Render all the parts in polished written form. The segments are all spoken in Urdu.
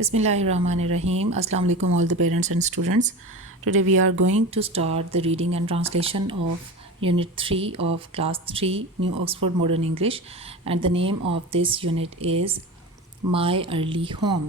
Bismillahirrahmanirrahim. Assalamu alaikum all the parents and students. Today we are going to start the reading and translation of Unit 3 of Class 3 New Oxford Modern English, and the name of this unit is My Early Home.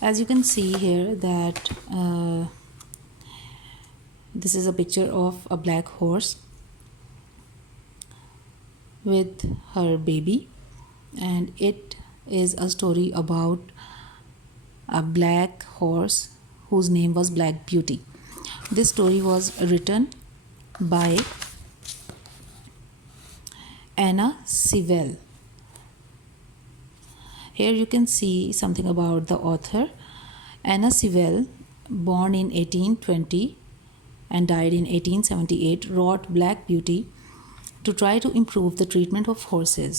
As you can see here that this is a picture of a black horse with her baby, and it is a story about a black horse whose name was Black Beauty. This story was written by Anna Sewell. Here you can see something about the author. Anna Sewell, born in 1820 and died in 1878, wrote Black Beauty to try to improve the treatment of horses.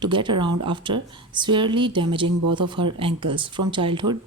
to get around after severely damaging both of her ankles. From childhood,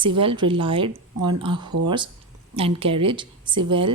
Sewell relied on a horse and carriage. Sewell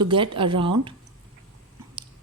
To get around,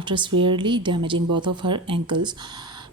After severely damaging both of her ankles,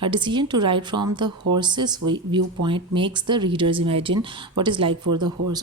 Her decision to write from the horse's viewpoint makes the readers imagine what is like for the horse.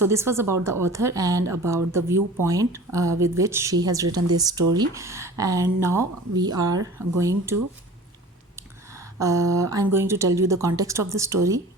So this was about the author and about the viewpoint with which she has written this story. And now we are going to I'm going to tell you the context of the story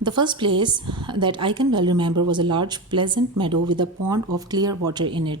The first place that I can well remember was a large pleasant meadow with a pond of clear water in it.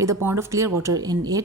with a pond of clear water in it,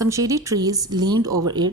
Some shady trees leaned over it,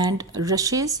and rushes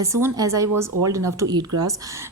As soon as I was old enough to eat grass,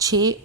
6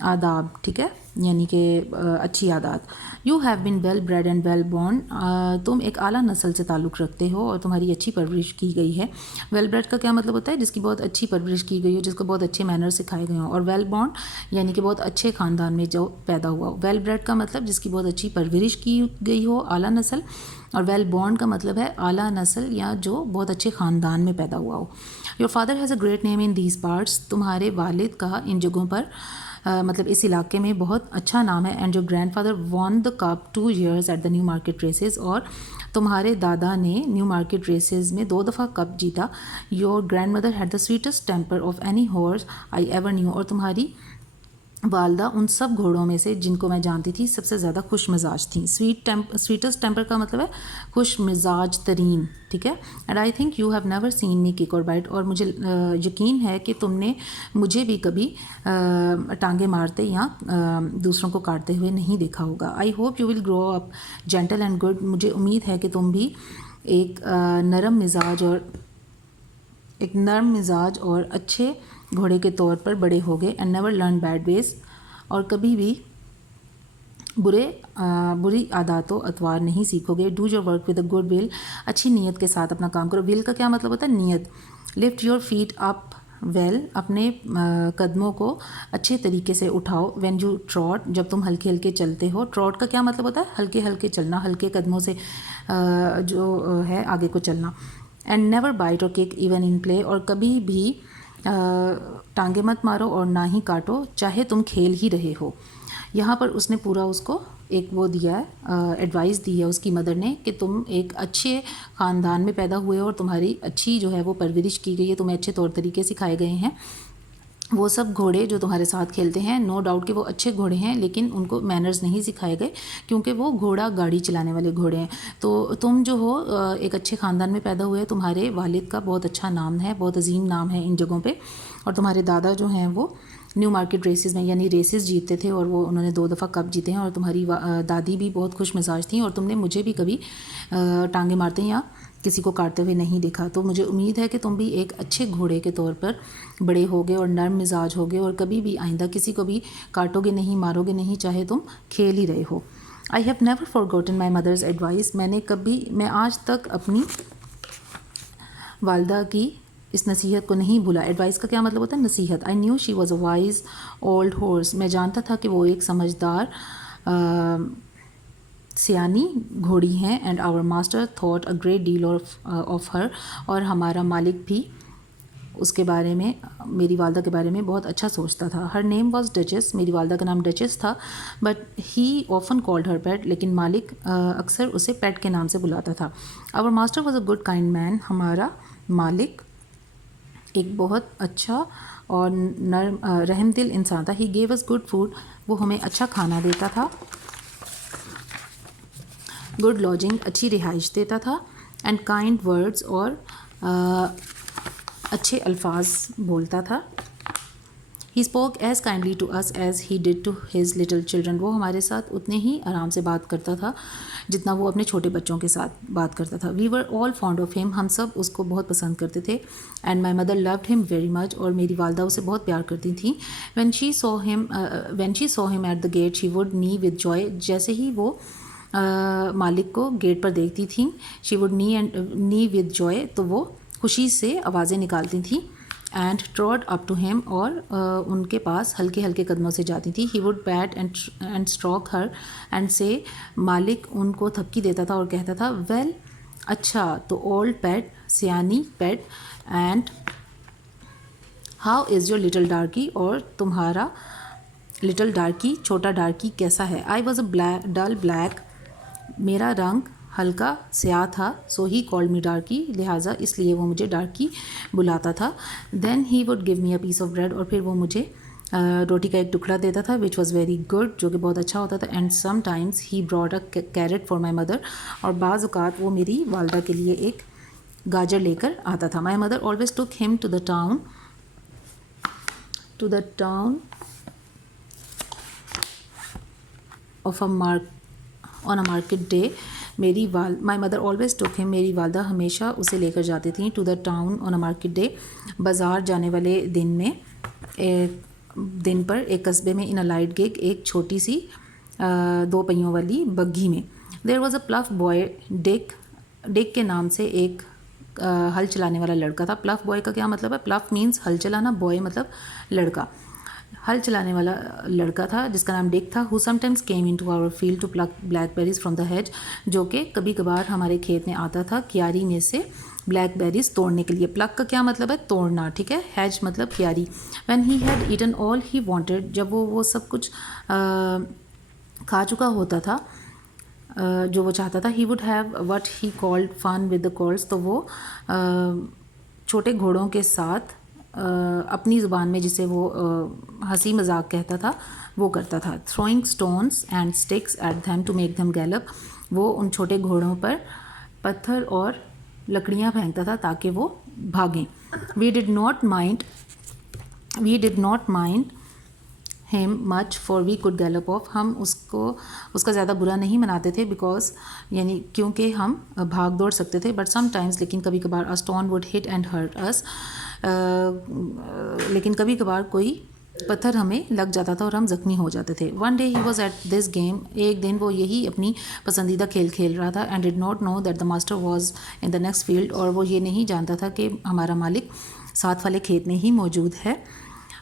آداب, ٹھیک ہے, یعنی کہ اچھی عادات. You have been well bred and well born, تم ایک اعلیٰ نسل سے تعلق رکھتے ہو اور تمہاری اچھی پرورش کی گئی ہے. ویل بریڈ کا کیا مطلب ہوتا ہے؟ جس کی بہت اچھی پرورش کی گئی ہو, جس کو بہت اچھے مینر سکھائے گئے ہوں. اور ویل بورن یعنی کہ بہت اچھے خاندان میں جو پیدا ہوا ہو. ویل بریڈ کا مطلب جس کی بہت اچھی پرورش کی گئی ہو, اعلیٰ نسل. اور ویل بورن کا مطلب ہے اعلیٰ نسل یا جو بہت اچھے خاندان میں پیدا ہوا ہو. Your father has a great name in these parts, تمہارے والد کا ان جگہوں پر مطلب اس علاقے میں بہت اچھا نام ہے. And your grandfather won the cup 2 years at the new market races, اور تمہارے دادا نے نیو مارکیٹ ریسز میں 2 دفعہ کپ جیتا. Your grandmother had the sweetest temper of any horse I ever knew, اور تمہاری والدہ ان سب گھوڑوں میں سے جن کو میں جانتی تھی سب سے زیادہ خوش مزاج تھیں. سویٹسٹ ٹیمپر کا مطلب ہے خوش مزاج ترین, ٹھیک ہے. And I think you have never seen me kick or bite, اور مجھے یقین ہے کہ تم نے مجھے بھی کبھی ٹانگیں مارتے یا دوسروں کو کاٹتے ہوئے نہیں دیکھا ہوگا. I hope you will grow up gentle and good, مجھے امید ہے کہ تم بھی ایک نرم مزاج اور اچھے گھوڑے کے طور پر بڑے ہوگے. اینڈ نیور لرن بیڈ ویز, اور کبھی بھی بری عادات و اطوار نہیں سیکھو گے. Do your work with a good will, اچھی نیت کے ساتھ اپنا کام کرو. ول کا کیا مطلب ہوتا ہے؟ نیت. Lift your feet up well, اپنے قدموں کو اچھے طریقے سے اٹھاؤ. وین یو ٹراٹ, جب تم ہلکے ہلکے چلتے ہو. ٹراٹ کا کیا مطلب ہوتا ہے؟ ہلکے ہلکے چلنا, ہلکے قدموں سے جو ہے آگے کو چلنا. اینڈ نیور بائٹ اور کک ایون ان پلے, اور کبھی بھی ٹانگیں مت مارو اور نہ ہی کاٹو چاہے تم کھیل ہی رہے ہو. یہاں پر اس نے پورا اس کو ایک وہ دیا ہے, ایڈوائس دی ہے اس کی مدر نے کہ تم ایک اچھے خاندان میں پیدا ہوئے ہو اور تمہاری اچھی جو ہے وہ پرورش کی گئی ہے, تمہیں اچھے طور طریقے سکھائے گئے ہیں. وہ سب گھوڑے جو تمہارے ساتھ کھیلتے ہیں, نو ڈاؤٹ کہ وہ اچھے گھوڑے ہیں, لیکن ان کو مینرز نہیں سکھائے گئے کیونکہ وہ گھوڑا گاڑی چلانے والے گھوڑے ہیں. تو تم جو ہو ایک اچھے خاندان میں پیدا ہوئے, تمہارے والد کا بہت اچھا نام ہے, بہت عظیم نام ہے ان جگہوں پہ. اور تمہارے دادا جو ہیں وہ نیو مارکیٹ ریسز میں یعنی ریسز جیتتے تھے, اور وہ انہوں نے 2 دفعہ کپ جیتے ہیں. اور تمہاری دادی بھی بہت خوش مزاج تھیں, اور تم نے مجھے بھی کبھی ٹانگیں مارتے یا کسی کو کاٹتے ہوئے نہیں دیکھا. تو مجھے امید ہے کہ تم بھی ایک اچھے گھوڑے کے طور پر بڑے ہوگے اور نرم مزاج ہوگے, اور کبھی بھی آئندہ کسی کو بھی کاٹو گے نہیں, مارو گے نہیں, چاہے تم کھیل ہی رہے ہو. I have never forgotten my mother's advice, میں آج تک اپنی والدہ کی اس نصیحت کو نہیں بھولا. ایڈوائس کا کیا مطلب ہوتا ہے؟ نصیحت. I knew she was a wise old horse, میں جانتا تھا کہ وہ ایک سمجھدار سیانی گھوڑی ہیں. And our master thought a great deal of her, اور ہمارا مالک بھی اس کے بارے میں, میری والدہ کے بارے میں بہت اچھا سوچتا تھا. ہر نیم واز ڈچس, میری والدہ کا نام ڈچس تھا. بٹ ہی آفن کالڈ ہر پیٹ, لیکن مالک اکثر اسے پیٹ کے نام سے بلاتا تھا. Our master was a good kind man, ہمارا مالک ایک بہت اچھا اور رحم دل انسان تھا. ہی گیو اس گڈ فوڈ, وہ ہمیں اچھا کھانا دیتا تھا. گڈ لاجنگ, اچھی رہائش دیتا تھا. اینڈ کائنڈ ورڈز, اور اچھے الفاظ بولتا تھا. He spoke as kindly to us as he did to his little children, وہ ہمارے ساتھ اتنے ہی آرام سے بات کرتا تھا جتنا وہ اپنے چھوٹے بچوں کے ساتھ بات کرتا تھا. وی ور آل فونڈ آف ہم, ہم سب اس کو بہت پسند کرتے تھے. اینڈ مائی مدر لوڈ ہم ویری مچ, اور میری والدہ اسے بہت پیار کرتی تھیں. When she saw him at the gate she would neigh with joy, جیسے ہی وہ مالک کو گیٹ پر دیکھتی تھیں, she would neigh with joy, تو وہ خوشی سے آوازیں نکالتی تھیں. And trotted up to him, اور ان کے پاس ہلکے ہلکے قدموں سے جاتی تھی. He would pat and stroke her and say, مالک ان کو تھپکی دیتا تھا اور کہتا تھا ویل, اچھا تو اولڈ پیٹ, سیانی pet. And how is your little darkie, اور تمہارا لٹل ڈارکی, چھوٹا ڈارکی کیسا ہے. I was a Dal black, میرا رنگ ہلکا سیاہ تھا. سو ہی کالڈ می ڈارکی, لہٰذا اس لیے وہ مجھے ڈارکی بلاتا تھا. Then he would give me a piece of bread, اور پھر وہ مجھے روٹی کا ایک ٹکڑا دیتا تھا, وچ واز ویری گڈ, جو کہ بہت اچھا ہوتا تھا. And sometimes he brought a carrot for my mother, اور بعض اوقات وہ میری والدہ کے لیے ایک گاجر لے کر آتا تھا. مائی mother always took him to the town of on a market day. My mother always took him, میری والدہ ہمیشہ اسے لے کر جاتی تھیں. To the town on a market day, بازار جانے والے دن میں. دن پر ایک قصبے میں ان اے لائٹ گگ ایک چھوٹی سی 2 پہیوں والی بگھی میں دیر واز اے پلف بوائے ڈک کے نام سے ایک ہل چلانے والا لڑکا تھا. پلف بوائے کا کیا مطلب ہے؟ پلف مینس ہل چلانا, بوائے مطلب لڑکا. ہل چلانے والا لڑکا تھا جس کا نام ڈک تھا. Who sometimes came into our field to pluck blackberries from the hedge, جو کہ کبھی کبھار ہمارے کھیت میں آتا تھا کیاری میں سے بلیک بیریز توڑنے کے لیے. پلک کا کیا مطلب ہے؟ توڑنا, ٹھیک ہے. ہیج مطلب کیاری. When he had eaten all he wanted, جب وہ سب کچھ کھا چکا ہوتا تھا جو وہ چاہتا تھا, he would have what he called fun with the calls, تو وہ چھوٹے گھوڑوں کے ساتھ اپنی زبان میں جسے وہ ہنسی مذاق کہتا تھا وہ کرتا تھا. Throwing stones and sticks at them to make them gallop, وہ ان چھوٹے گھوڑوں پر پتھر اور لکڑیاں پھینکتا تھا تاکہ وہ بھاگیں. We did not mind him much for we could gallop off, ہم اس کا زیادہ برا نہیں مناتے تھے بیکاز یعنی کیونکہ ہم بھاگ دوڑ سکتے تھے. بٹ سم ٹائمز, لیکن کبھی کبھار, a stone would hit and hurt us, لیکن کبھی کبھار کوئی پتھر ہمیں لگ جاتا تھا اور ہم زخمی ہو جاتے تھے. One day he was at this game, ایک دن وہ یہی اپنی پسندیدہ کھیل کھیل رہا تھا. And did not know that the master was in the next field, اور وہ یہ نہیں جانتا تھا کہ ہمارا مالک ساتھ والے کھیت میں ہی موجود ہے.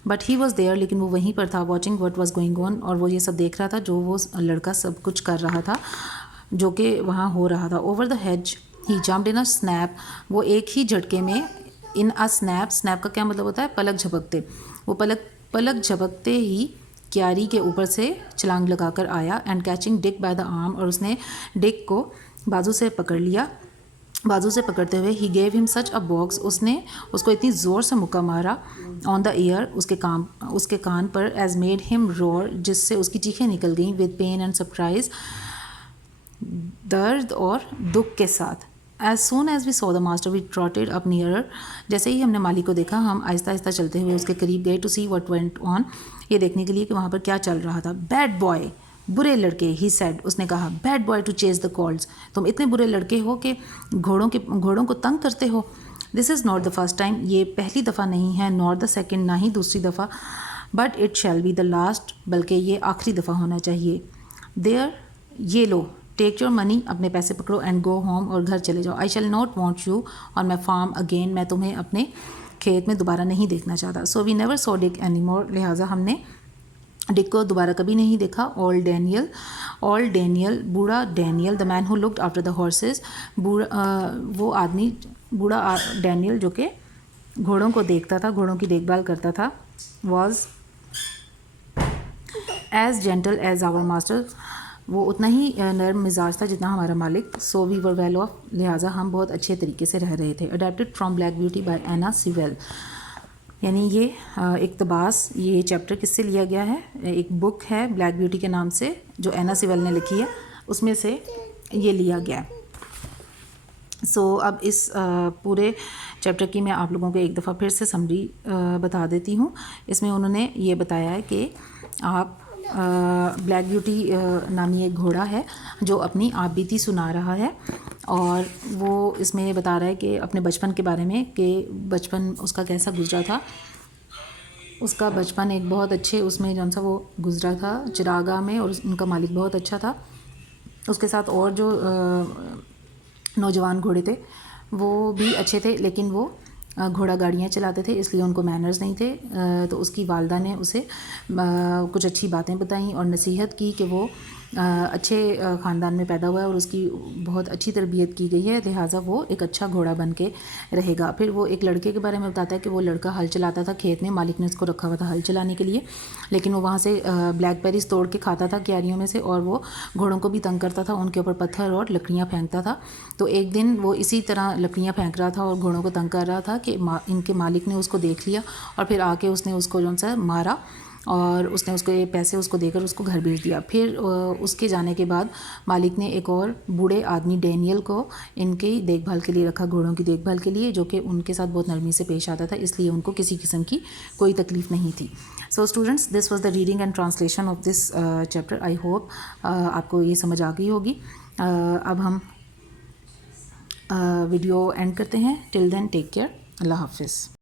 بٹ ہی واز دیئر, لیکن وہ وہیں پر تھا. Watching what was going on, اور وہ یہ سب دیکھ رہا تھا جو وہ لڑکا سب کچھ کر رہا تھا جو کہ وہاں ہو رہا تھا. Over the hedge he jumped in a snap, وہ ایک ہی جھٹکے میں, ان اے اسنیپ, اسنیپ کا کیا مطلب ہوتا ہے؟ پلک جھپکتے. وہ پلک جھپکتے ہی کیاری کے اوپر سے چھلانگ لگا کر آیا. اینڈ کیچنگ ڈک بائی دا آرم, اور اس نے ڈک کو بازو سے پکڑ لیا. بازو سے پکڑتے ہوئے ہی گیو ہم سچ اے باکس, اس نے اس کو اتنی زور سے مکہ مارا آن دا ایئر, اس کے کان پر, ایز میڈ ہم رور, جس سے اس کی چیخیں نکل گئیں, ود پین اینڈ سرپرائز, درد اور دکھ کے ساتھ. As soon as we saw the master we trotted up nearer, جیسے ہی ہم نے مالک کو دیکھا ہم آہستہ آہستہ چلتے ہوئے اس کے قریب گئے. To see what went on, یہ دیکھنے کے لیے کہ وہاں پر کیا چل رہا تھا. بیڈ بوائے, برے لڑکے, ہی سیڈ, اس نے کہا. بیڈ بوائے ٹو چیز دا کالز, تم اتنے برے لڑکے ہو کہ گھوڑوں کو تنگ کرتے ہو. This is not the first time, یہ پہلی دفعہ نہیں ہے, نار دا سیکنڈ, نہ ہی دوسری دفعہ, but it shall be the last, بلکہ یہ آخری دفعہ ہونا چاہیے. دیر, یہ لو, ٹیک یور منی, اپنے پیسے پکڑو, اینڈ گو ہوم, اور گھر چلے جاؤ. I shall not want you on my form again, میں تمہیں اپنے کھیت میں دوبارہ نہیں دیکھنا چاہتا. سو we never so ڈک any more, لہٰذا ہم نے ڈک کو دوبارہ کبھی نہیں دیکھا. آل ڈینیل, بوڑھا Daniel, the man who looked after the horses, وہ آدمی بوڑھا ڈینیل جو کہ گھوڑوں کو دیکھتا تھا, گھوڑوں کی دیکھ بھال کرتا تھا. Was as gentle as our master, وہ اتنا ہی نرم مزاج تھا جتنا ہمارا مالک. سو وی ور ویل آف, لہٰذا ہم بہت اچھے طریقے سے رہ رہے تھے. Adapted from black beauty by اینا سیویل, یعنی یہ اقتباس, یہ چیپٹر کس سے لیا گیا ہے؟ ایک بک ہے بلیک بیوٹی کے نام سے جو اینا سیویل نے لکھی ہے, اس میں سے یہ لیا گیا. سو اب اس پورے چیپٹر کی میں آپ لوگوں کو ایک دفعہ پھر سے سمری بتا دیتی ہوں. اس میں انہوں نے یہ بتایا ہے کہ آپ بلیک بیوٹی نامی ایک گھوڑا ہے جو اپنی آپ بیتی سنا رہا ہے, اور وہ اس میں یہ بتا رہا ہے کہ اپنے بچپن کے بارے میں کہ بچپن اس کا کیسا گزرا تھا. اس کا بچپن ایک بہت اچھے اس میں جون سا وہ گزرا تھا چراگاہ میں, اور ان کا مالک بہت اچھا تھا. اس کے ساتھ اور جو نوجوان گھوڑے تھے وہ بھی اچھے تھے, لیکن وہ گھوڑا گاڑیاں چلاتے تھے اس لیے ان کو مینرز نہیں تھے. تو اس کی والدہ نے اسے کچھ اچھی باتیں بتائیں اور نصیحت کی کہ وہ اچھے خاندان میں پیدا ہوا ہے اور اس کی بہت اچھی تربیت کی گئی ہے, لہٰذا وہ ایک اچھا گھوڑا بن کے رہے گا. پھر وہ ایک لڑکے کے بارے میں بتاتا ہے کہ وہ لڑکا ہل چلاتا تھا کھیت میں, مالک نے اس کو رکھا ہوا تھا ہل چلانے کے لیے, لیکن وہ وہاں سے بلیک بیریز توڑ کے کھاتا تھا کیاریوں میں سے, اور وہ گھوڑوں کو بھی تنگ کرتا تھا, ان کے اوپر پتھر اور لکڑیاں پھینکتا تھا. تو ایک دن وہ اسی طرح لکڑیاں پھینک رہا تھا اور گھوڑوں کو تنگ کر رہا تھا کہ ان کے مالک نے اس کو دیکھ لیا, اور پھر آ کے اس نے اس کو جون سا مارا, اور اس نے اس کو یہ پیسے اس کو دے کر اس کو گھر بھیج دیا. پھر اس کے جانے کے بعد مالک نے ایک اور بوڑھے آدمی ڈینیل کو ان کی دیکھ بھال کے لیے رکھا, گھوڑوں کی دیکھ بھال کے لیے, جو کہ ان کے ساتھ بہت نرمی سے پیش آتا تھا, اس لیے ان کو کسی قسم کی کوئی تکلیف نہیں تھی. So students, this was the reading and translation of this chapter. I hope آپ کو یہ سمجھ آ گئی ہوگی. اب ہم ویڈیو اینڈ کرتے ہیں. ٹل دین ٹیک کیئر, اللہ حافظ.